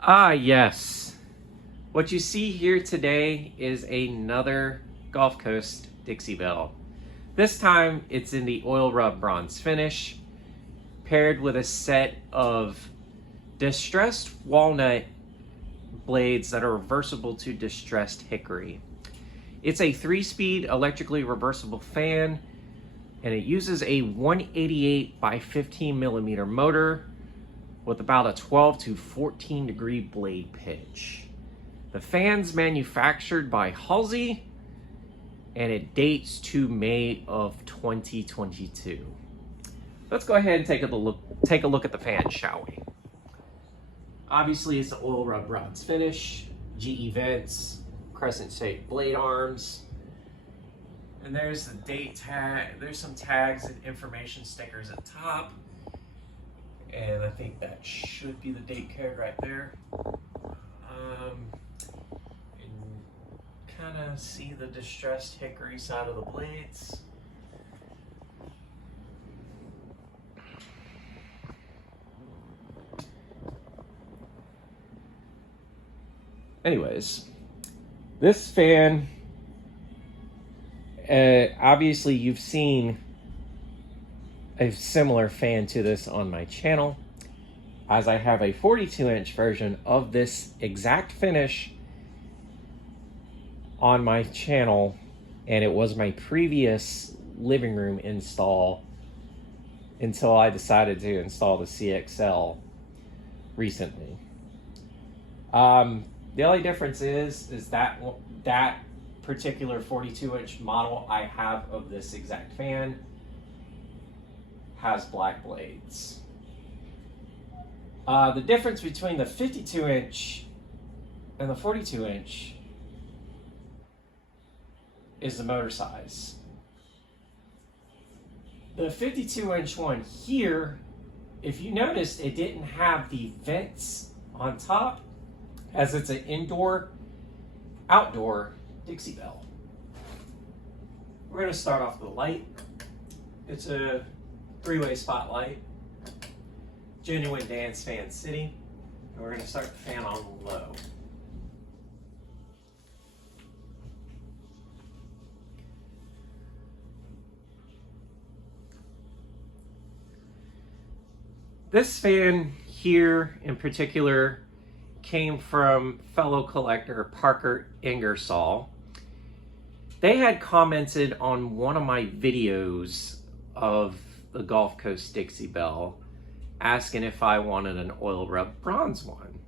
Ah, yes. What you see here today is another Gulf Coast Dixie Belle. This time it's in the oil rub bronze finish, paired with a set of distressed walnut blades that are reversible to distressed hickory. It's a 3-speed electrically reversible fan, and it uses a 188 by 15 millimeter motor with about a 12 to 14 degree blade pitch. The fan's manufactured by Halsey, and it dates to May of 2022. Let's go ahead and take a look at the fan, shall we? Obviously, it's an oil rub bronze finish, GE vents, crescent-shaped blade arms, and there's the date tag. There's some tags and information stickers at top, and I think that should be the date card right there. And kind of see the distressed hickory side of the blades. Anyways, this fan, obviously you've seen a similar fan to this on my channel, as I have a 42-inch version of this exact finish on my channel, and it was my previous living room install until I decided to install the CXL recently. The only difference is that that particular 42-inch model I have of this exact fan has black blades. The difference between the 52-inch and the 42-inch is the motor size. The 52-inch one here, if you noticed, it didn't have the vents on top, as it's an outdoor Dixie Belle. We're going to start off with the light. It's a 3-way spotlight, genuine dance fan city, and we're going to start the fan on low. This fan here in particular came from fellow collector Parker Ingersoll. They had commented on one of my videos of the Gulf Coast Dixie Belle, asking if I wanted an oil rub bronze one.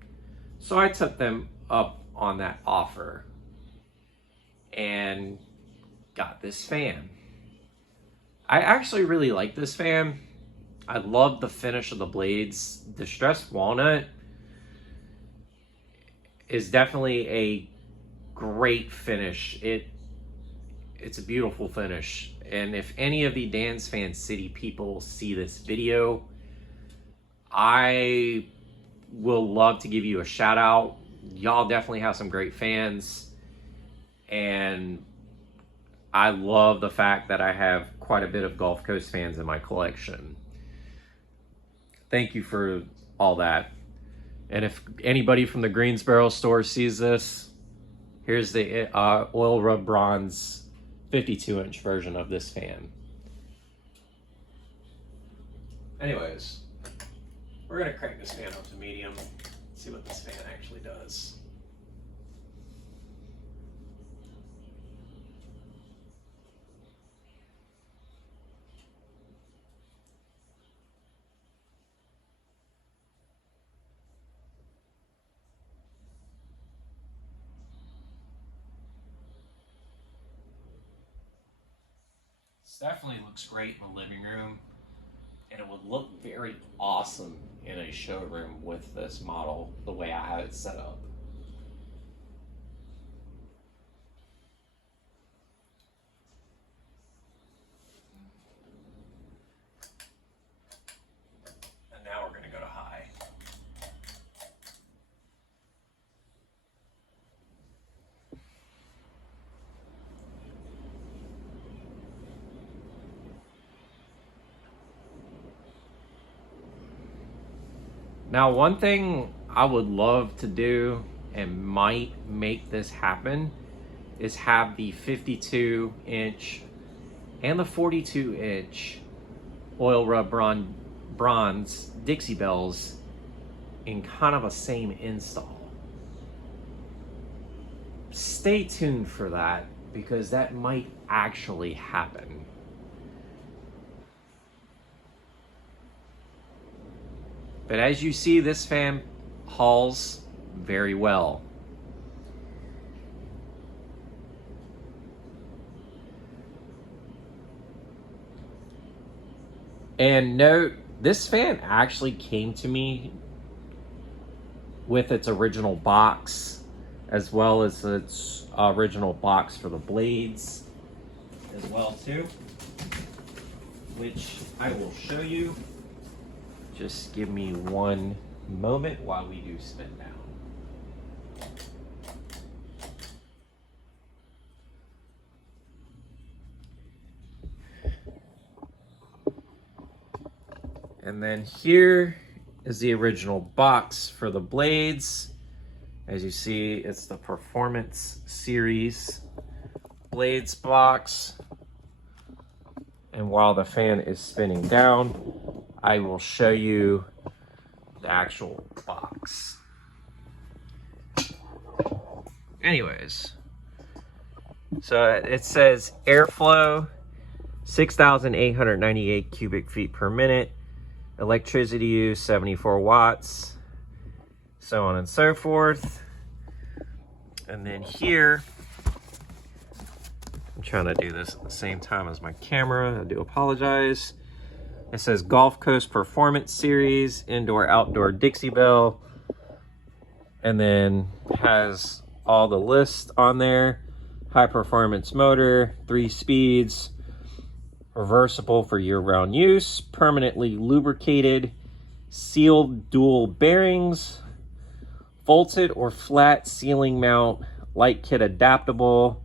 So I took them up on that offer and got this fan. I actually really like this fan. I love the finish of the blades. Distressed walnut is definitely a great finish. It's a beautiful finish. And if any of the Dance Fan City people see this video, I will love to give you a shout out. Y'all definitely have some great fans, and I love the fact that I have quite a bit of Gulf Coast fans in my collection. Thank you for all that. And if anybody from the Greensboro store sees this, here's the oil rub bronze 52-inch version of this fan. Anyways, we're gonna crank this fan up to medium, see what this fan actually does. This definitely looks great in the living room, and it would look very awesome in a showroom with this model, the way I have it set up. And now we're going to go to high. Now, one thing I would love to do and might make this happen is have the 52-inch and the 42-inch oil rub bronze Dixie Bells in kind of a same install. Stay tuned for that, because that might actually happen. But as you see, this fan hauls very well. And note, this fan actually came to me with its original box, as well as its original box for the blades as well too, which I will show you. Just give me one moment while we do spin down. And then here is the original box for the blades. As you see, it's the Performance Series blades box. And while the fan is spinning down, I will show you the actual box. Anyways, so it says airflow 6,898 cubic feet per minute, electricity use 74 watts, so on and so forth. And then here, I'm trying to do this at the same time as my camera, I do apologize. It says Gulf Coast Performance Series, Indoor Outdoor Dixie Belle, and then has all the lists on there. High performance motor, 3 speeds, reversible for year-round use, permanently lubricated, sealed dual bearings, vaulted or flat ceiling mount, light kit adaptable,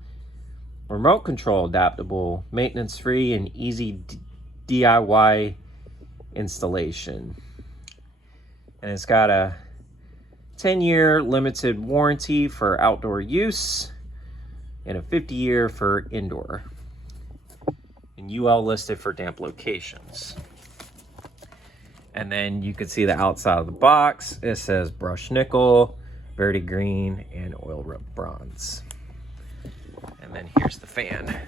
remote control adaptable, maintenance free and easy DIY installation. And it's got a 10-year limited warranty for outdoor use and a 50-year for indoor. And UL listed for damp locations. And then you can see the outside of the box. It says brushed nickel, Verde green, and oil rub bronze. And then here's the fan.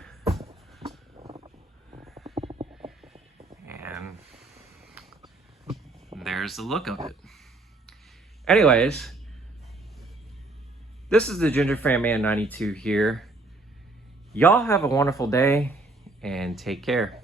And there's the look of it. Anyways, this is the Ginger Fan Man 92 here. Y'all have a wonderful day and take care.